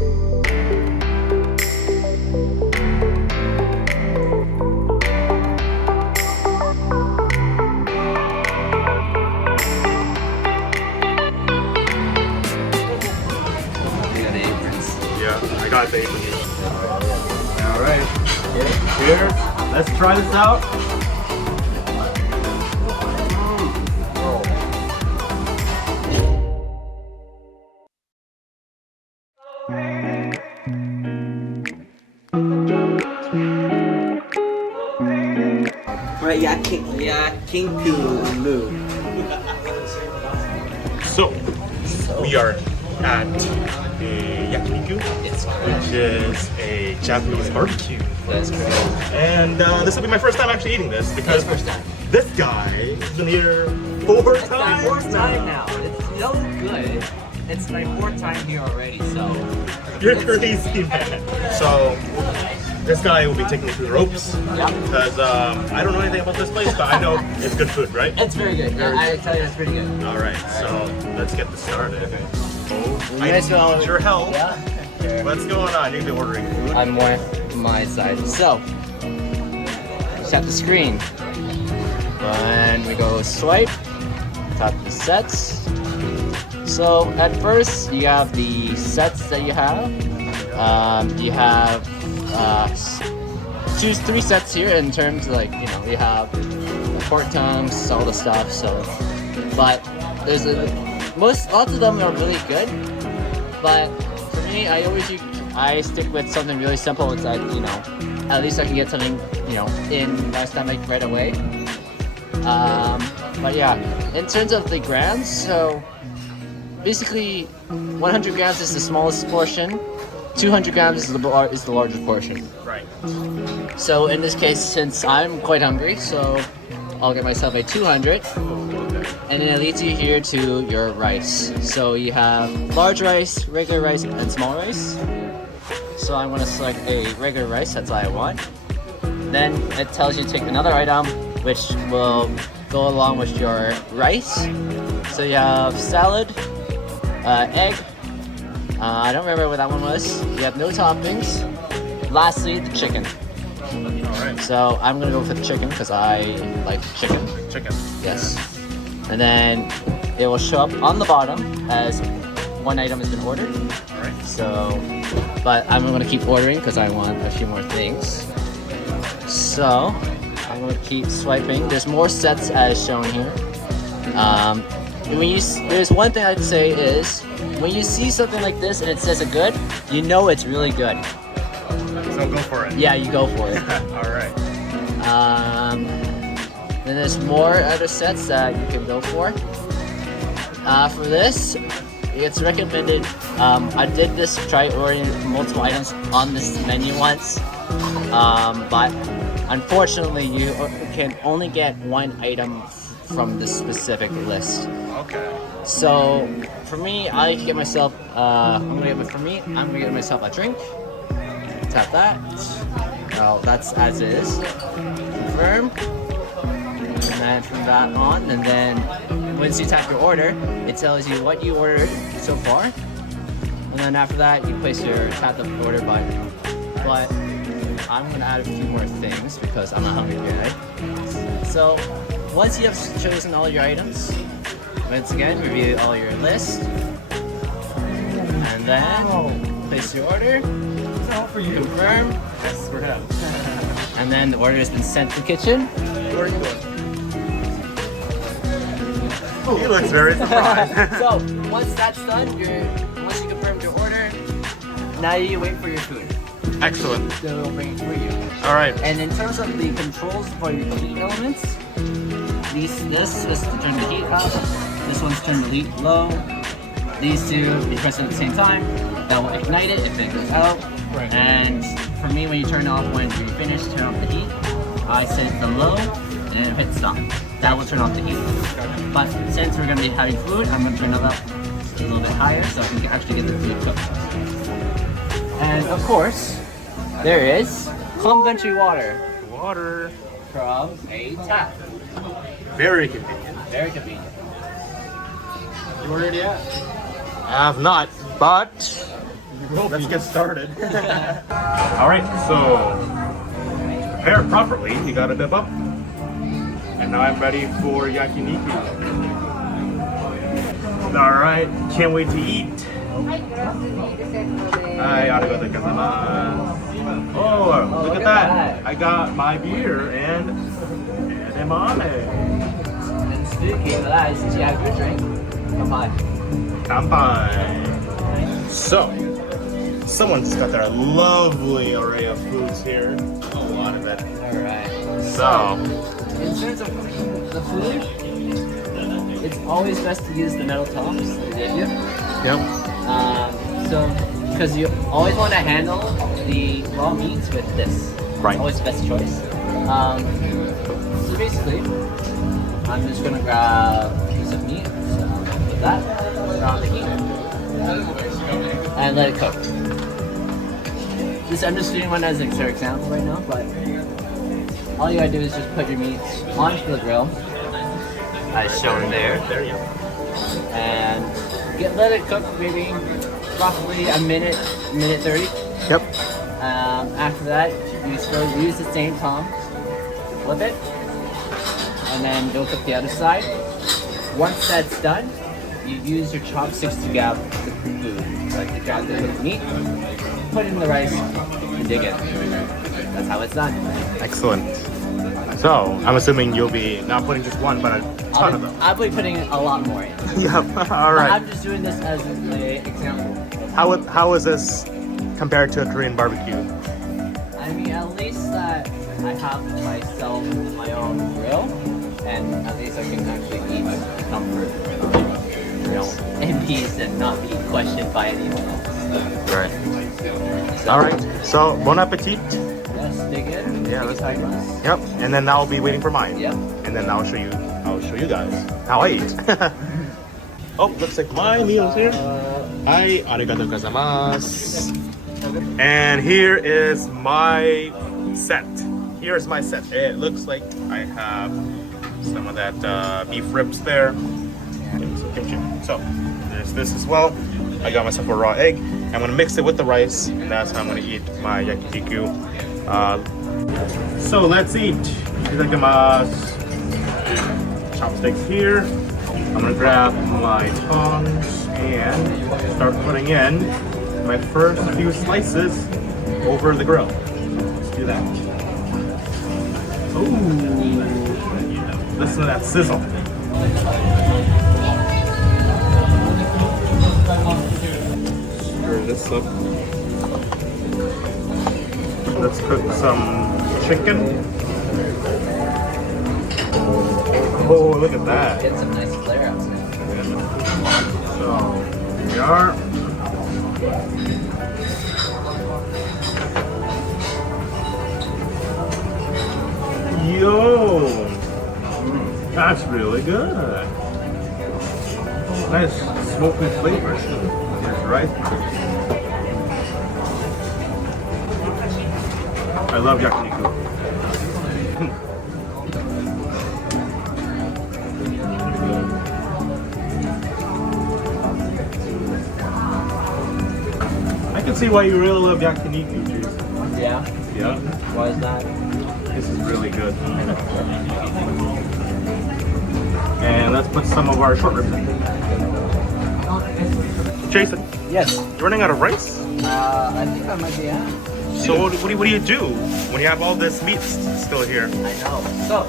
I got the apron. Alright. Cheers. Let's try this out. Right, Yakiniku So, we are at the Yakiniku, which is a Japanese barbecue. That's correct. And this will be my first time actually eating this because First time. this guy has been here 4 It's my times. fourth time now. It's so good. It's my fourth time here already, so. You're crazy, man. So, this guy will be taking me through the ropes. Yeah. Because I don't know anything about this place, but I know it's good food, right? It's very good. I tell you, it's pretty good. Alright, so let's get this started. Oh, I guys need know- your help. Yeah. What's going on? You'll be ordering food. I'm more my side. So, tap the screen. And we go swipe, tap the sets. So, at first, you have the sets that you have. You have 3 sets here in terms of, like, you know, you have pork tongues, all the stuff. So, but there's lots of them are really good. But for me, I stick with something really simple. It's like, you know, at least I can get something, you know, in my stomach right away. But yeah, in terms of the grams, so basically 100 grams is the smallest portion, 200 grams is the largest portion. Right. So in this case, since I'm quite hungry, so I'll get myself a 200. And then it leads you here to your rice. So you have large rice, regular rice, and small rice. So I'm gonna select a regular rice, that's all I want. Then it tells you to take another item, which will go along with your rice. So you have salad, egg. I don't remember what that one was. You have no toppings. Lastly, the chicken. Alright. So I'm gonna go for the chicken because I like chicken. Chicken. Yes. And then it will show up on the bottom as one item has been ordered. Alright. So, but I'm gonna keep ordering because I want a few more things. So I'm gonna keep swiping. There's more sets as shown here. There's one thing I'd say is when you see something like this and it says it good, you know it's really good. So go for it. Yeah, you go for it. Alright. Then there's more other sets that you can go for. For this, it's recommended. I did try ordering multiple items on this menu once, but unfortunately, you can only get one item from this specific list. Okay. So for me, I get myself. I'm gonna get myself a drink. Tap that. Well, that's as is. Confirm. And then from that on, and then once you tap your order, it tells you what you ordered so far. And then after that, you tap the order button. But I'm gonna add a few more things because I'm a hungry guy. So once you have chosen all your items, once again, review all your list. And then place your order. For you. Confirm. Yes, for him. And then the order has been sent to the kitchen. Where are you going? He looks very surprised. So once that's done, once you confirmed your order, now you wait for your food. Excellent. They'll bring it for you. All right. And in terms of the controls for your heat elements, this is to turn the heat up. This one's turn the heat low. These two, you press it at the same time. That will ignite it if it goes out. Right. And for me, when you turn off, when you finish, turn off the heat. I set it to low and hit stop. That will turn off the heat. But since we're going to be having food, I'm going to turn it up a little bit higher so I can actually get the food cooked. And of course, there is complimentary water. Water. From a tap. Very convenient. Very convenient. You ordered yet? I have not, but let's get started. All right, so to prepare it properly, you gotta dip up. And now I'm ready for yakiniku. All right, can't wait to eat. Hi, arigatou gozaimasu. Oh, look at that. I got my beer and edamame. And speaking of that, since you have your drink, come on. Kanpai. So, someone's got their lovely array of foods here. A lot of it. Alright. So, in terms of cooking the food, it's always best to use the metal tongs they give you. yep. Because you always want to handle the raw meats with this. Right. It's always the best choice. So basically, I'm just gonna grab a piece of meat, so put that around the heat, and let it cook. I'm just doing one as an example right now, but all you gotta do is just put your meat onto the grill, as shown there. There you go. And let it cook maybe roughly a minute 30. Yep. After that, you still use the same tongs, flip it, and then go cook the other side. Once that's done, you use your chopsticks to grab the food, like to grab the meat, put it in the rice, and dig in. That's how it's done. Excellent. So, I'm assuming you'll be not putting just one, but a ton of them. I'll be putting a lot more in. Yep. All right. I'm just doing this as an example. How is this compared to a Korean barbecue? I mean, at least that I have myself my own grill, and at least I can actually eat with comfort, in peace, and not be questioned by anyone else. Right. All right. So, bon appetit. Yes, dig in. Yeah, let's let's- try. Yep. And then I'll be waiting for mine. Yep. And then I'll show you guys how I eat. Oh, looks like my meal's here. Hi, arigatou gozaimasu. And here is my set. Here's my set. It looks like I have some of that beef ribs there. And some kimchi. So there's this as well. I got myself a raw egg. I'm gonna mix it with the rice, and that's how I'm gonna eat my yakiniku. So let's eat. Itadakimasu. Chopsticks here. I'm gonna grab my tongs and start putting in my first few slices over the grill. Let's do that. Ooh, listen to that sizzle. Stir this up. Let's cook some chicken. Oh, look at that. Get some nice flare outs now. So, here we are. Yo! That's really good. Nice smoky flavor. That's right. I love yakiniku. I can see why you really love yakiniku, Jason. Yeah. Yeah, Why is that? this is really good. And let's put some of our short ribs in. Jason, Yes. you running out of rice? I think I might be out. So what do you do when you have all this meat still here? I know. So,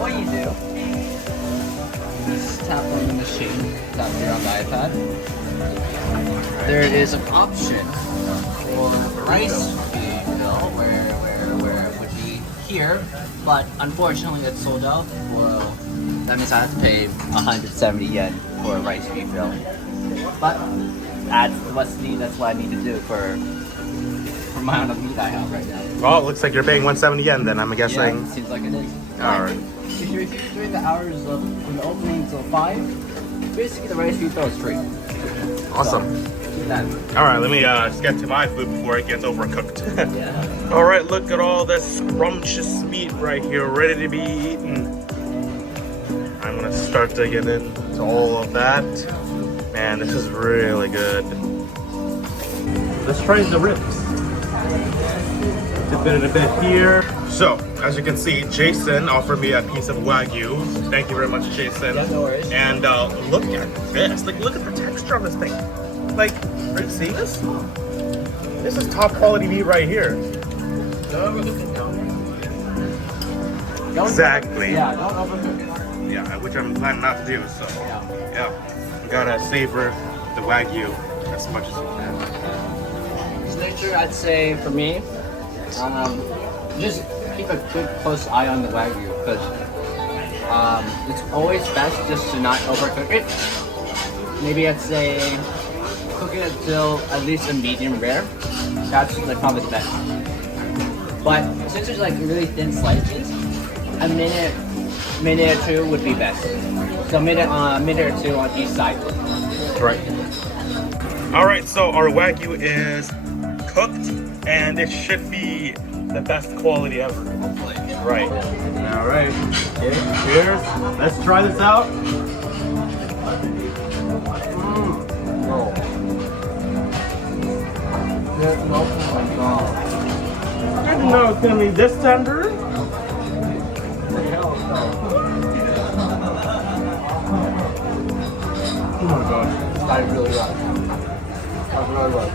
what you do is tap on the machine, tap here on the iPad. There is an option for rice refill where it would be here, but unfortunately it's sold out. Well, that means I have to pay 170 yen for a rice refill. But that's what I need to do for the amount of meat I have right now. Well, it looks like you're paying 170 yen then, I'm guessing. Yeah, seems like it is. Alright. If you're here during the hours of from the opening until 5, basically the rice refill is free. Awesome. So, do that. Alright, let me just get to my food before it gets overcooked. Yeah. Alright, look at all this scrumptious meat right here, ready to be eaten. I'm gonna start digging into all of that. Man, this is really good. let's try the ribs. Dip it in a bit here. So, as you can see, Jason offered me a piece of Wagyu. Thank you very much, Jason. Yeah, no worries. And look at this. Like, look at the texture of this thing. Like, are you seeing this? This is top quality meat right here. Exactly. Yeah, don't overcook it. Yeah, which I'm planning not to do. So, yeah, you gotta savor the Wagyu as much as you can. So nature, I'd say for me, just keep a good close eye on the Wagyu because it's always best just to not overcook it. Maybe I'd say cook it until at least a medium rare. That's like probably the best. But since there's like really thin slices, a minute or two would be best. So minute or two on each side. Right. All right, so our Wagyu is cooked, and it should be the best quality ever. Right. All right. Okay, cheers. Let's try this out. I didn't know it's gonna be this tender. Oh my gosh. Started really rough. That's really rough.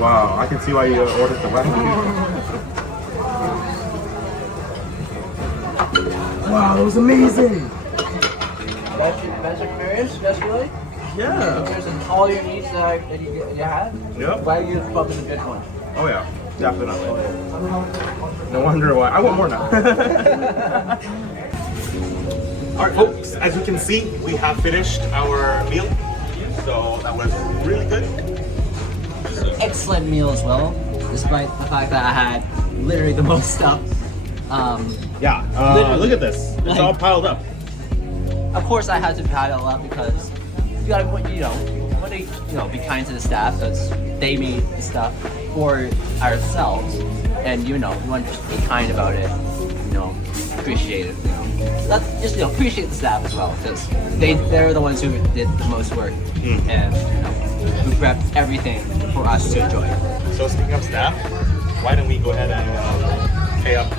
Wow, I can see why you ordered the Wagyu. Wow, it was amazing. Best experience, best really? Yeah. There's all your needs that you had. Yep. Wagyu is probably the good one. Oh yeah, definitely. No wonder why. I want more now. All right, folks. As you can see, we have finished our meal. So that was really good. Excellent meal as well, despite the fact that I had literally the most stuff. Yeah. Look at this. It's all piled up. Of course, I had to pile up because you gotta, want to be kind to the staff because they made the stuff for ourselves, and we want to just be kind about it. Appreciate it. That's just appreciate the staff as well because they're the ones who did the most work and who prepped everything for us to enjoy. So speaking of staff, why don't we go ahead and pay up?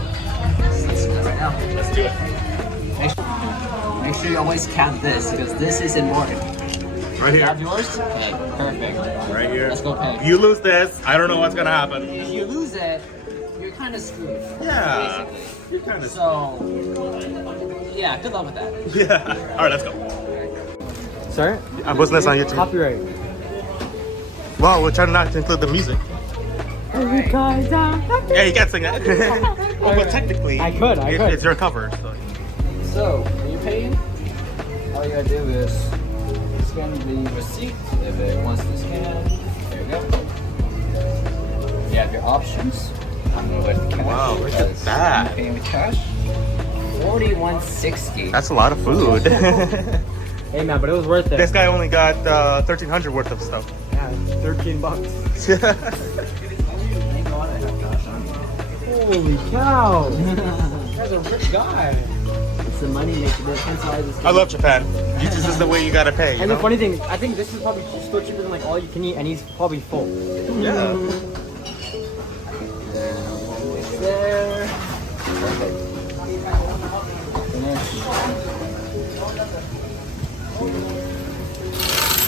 Let's do it right now. Let's do it. Make sure you always count this because this is important. Right You here. have yours? Okay, perfect. Right here. Let's go pay. If you lose this, I don't know what's gonna happen. If you lose it, you're kind of screwed. Yeah. Basically. You're kind of. So, yeah, good luck with that. Yeah. All right, let's go. Sir? I'm posting this on YouTube. Copyright. Wow, we're trying not to include the music. Yeah, you can't sing that. Well, but technically, I could. It's your cover. So, when you're paying, all you gotta do is scan the receipt if it wants to scan. There you go. You have your options. I'm gonna go with cash. Wow, look at because that. I'm paying with cash. $41.60. That's a lot of food. Hey man, but it was worth it. This guy only got 1,300 worth of stuff. Yeah, $13. Thank God I have cash on me. Holy cow! You guys are a rich guy. It's the money making difference. I love Japan. This is the way you gotta pay. And the funny thing, I think this is probably still cheaper than like all you can eat, and he's probably full. Yeah. There. Perfect. Finish.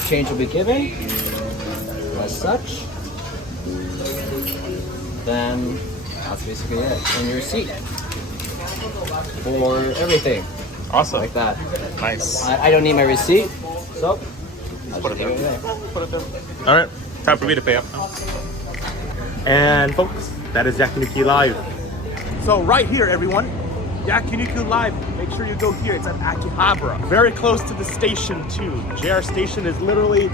Change will be given as such. Then that's basically it. And your receipt for everything Awesome. like that. Nice. I don't need my receipt, so I'll Put it just take there. it there. All right, time for me to pay up now. And folks, that is Yakiniku Live. So right here, everyone, Yakiniku Live. Make sure you go here. It's at Akihabara, very close to the station too. JR station is literally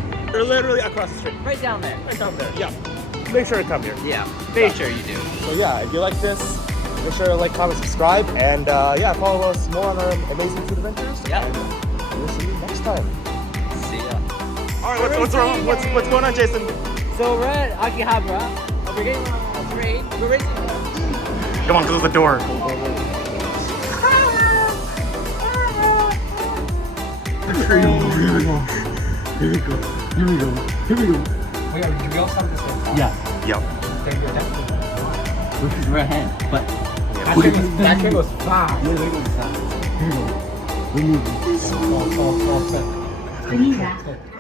across the street. Right down there. Right down there. Yeah. Make sure to come here. Yeah, make sure you do. So yeah, if you like this, make sure to like, comment, subscribe, and yeah, follow us more on our amazing food adventures. Yeah. And we'll see you next time. See ya. All right, what's wrong? What's going on, Jason? So we're at Akihabara. We're getting a parade. We're racing. Come on, close the door. Here we go. Here we go. Here we go. Here we go. Wait, we all start this one. Yeah. Yep. Take your time. With his right hand. But That kid was fast. look at this. Remove. Fall. Remove that.